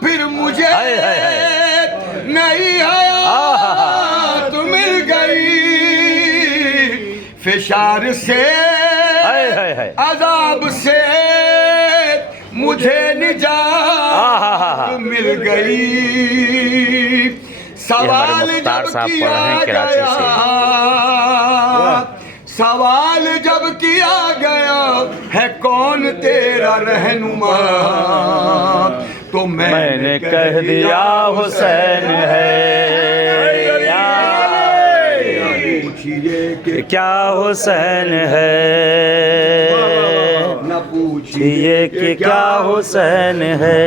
پھر مجھے نئی حیات مل گئی فشار سے عذاب سے مجھے نجات مل گئی سوال جب کیا گیا سوال جب کیا گیا ہے کون تیرا رہنما تو میں نے کہہ دیا حسین ہے پوچھئے کہ کیا حسین ہے نہ پوچھئے کہ کیا حسین ہے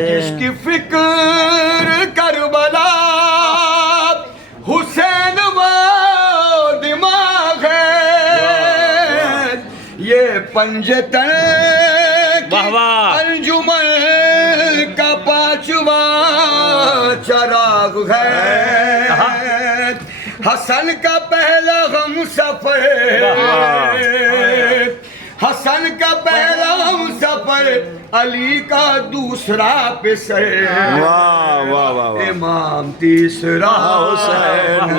جس کی فکر کربلا حسین و دماغ ہے یہ پنجتن کی انجمن کا پانچواں چراغ ہے حسن کا پہلا غم سفر حسن کا پہلا غم سفر علی کا دوسرا پسر امام تیسرا حسین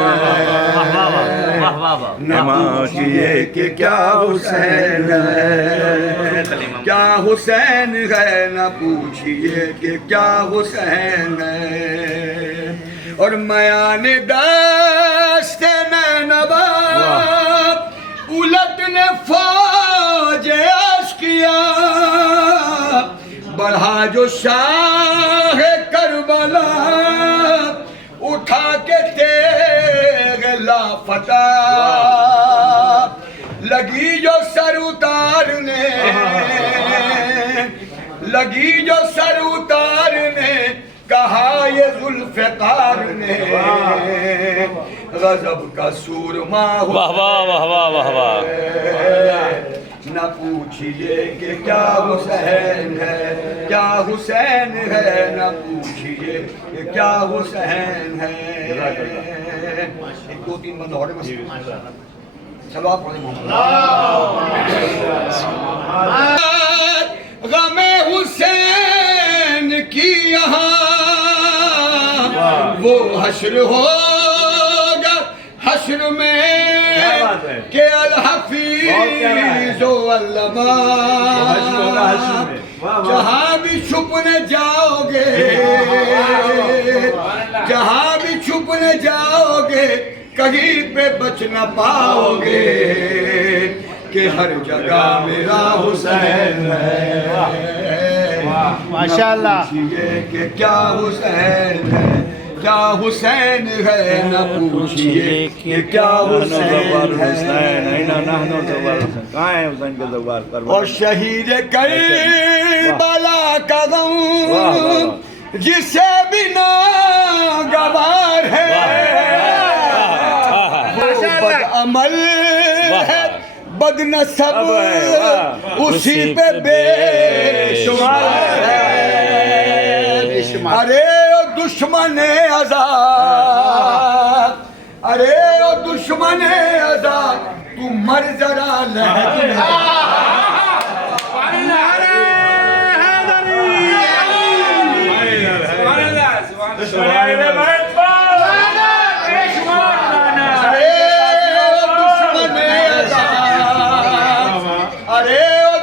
نہ پوچھئے کہ کیا حسین ہے کیا حسین ہے نہ پوچھئے کہ کیا حسین ہے اور میان دست میں نواب الٹ نے فوج عشقیہ بڑھا جو شاہ کربلا اٹھا کے تیغ لافتہ لگی جو سر اتارنے لگی جو سر اتارنے کہا یہ ذوالفقار نے غضب کا سورما نہ پوچھئے کہ کیا حسین ہے کیا حسین ہے نہ پوچھئے کہ کیا حسین ہے ایک دو تین بند اور چلو آپ پڑھیں غم حسین کی یہاں وہ حشر ہوگا حشر میں کہ الحفیظ و علماء جہاں بھی چھپنے جاؤ گے جہاں بھی چھپنے جاؤ گے کہیں پہ بچ نہ پاؤ گے کہ ہر جگہ میرا حسین ہے ماشاءاللہ کہ کیا حسین ہے کیا حسین ہے نہ پوچھئے کہ کیا حسین ہے اور شہید کربلا کا غم جسے بنا گوار ہے بد عمل ہے بد نسب اسی پہ بے شمار ہے ارے دشمن آزاد ارے دشمن آزاد تو مر ذرا لہد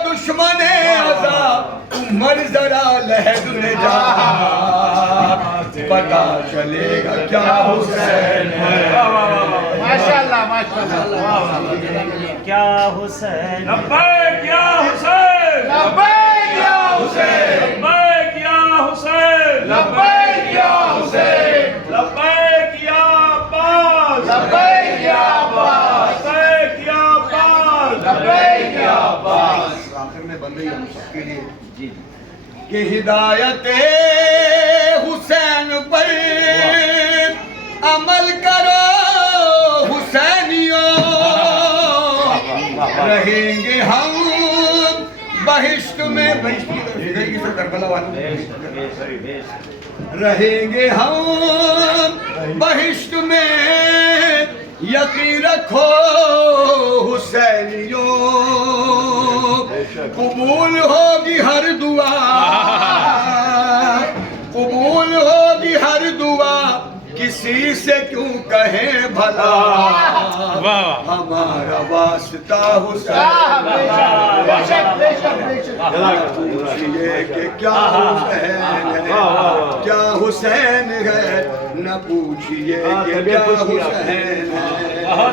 دشمن آزاد مر ذرا لہد میں جا پتا چلے گا کیا حسین ہے ماشاءاللہ ماشاءاللہ کیا حسین لبیک یا حسین لبیک یا حسین لبیک یا حسین لبیک یا حسین لبیک یا عباس لبیک یا عباس لبیک یا عباس لبیک یا عباس آخر میں بندے ہم سب کے لیے کہ ہدایت حسین پر عمل کرو حسینیوں رہیں گے ہم بہشت میں رہیں گے ہم بہشت میں یقین رکھو حسینیوں قبول ہوگی ہر دعا سے کیوں کہیں بھلا ہمارا واسطہ حسین پوچھئے کہ کیا حسین ہے کیا حسین ہے نہ پوچھئے کہ کیا حسین ہے اور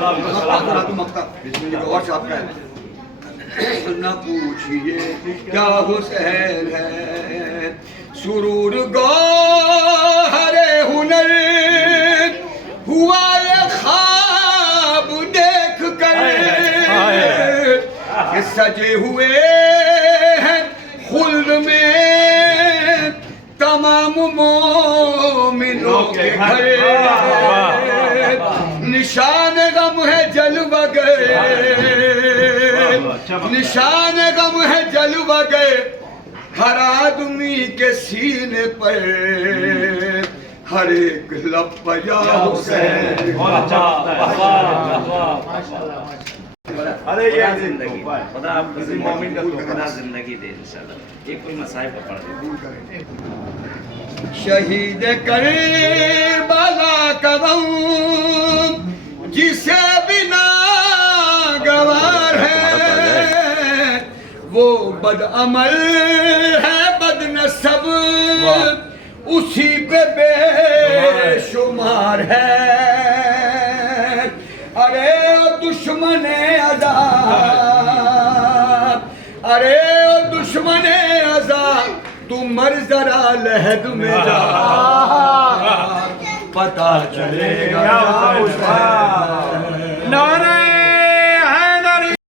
صاحب کا ہے نہ پوچھئے کیا حسین ہے سرور گوہر ہنر ہوا یہ خواب دیکھ کر کہ سجے ہوئے ہیں خلد میں تمام مومنوں کے گھر نشان غم ہے جلوہ گئے نشان غم ہے جلوہ گئے ہر آدمی کے سینے پر ہر ایک لب پر یا حسین زندگی خدا آپ کسی مومن کا تو خدا زندگی دے انشاءاللہ ایک کوئی مصائب کا پڑھ دے شہید کربلا کا غم جسے بنا گوار ہے وہ بد عمل ہے بد نسب اسی پہ بے شمار ہے ارے دشمن عذاب ارے دشمن عذاب تو مر ذرا لحد میں جا پتہ چلے گا نعرہ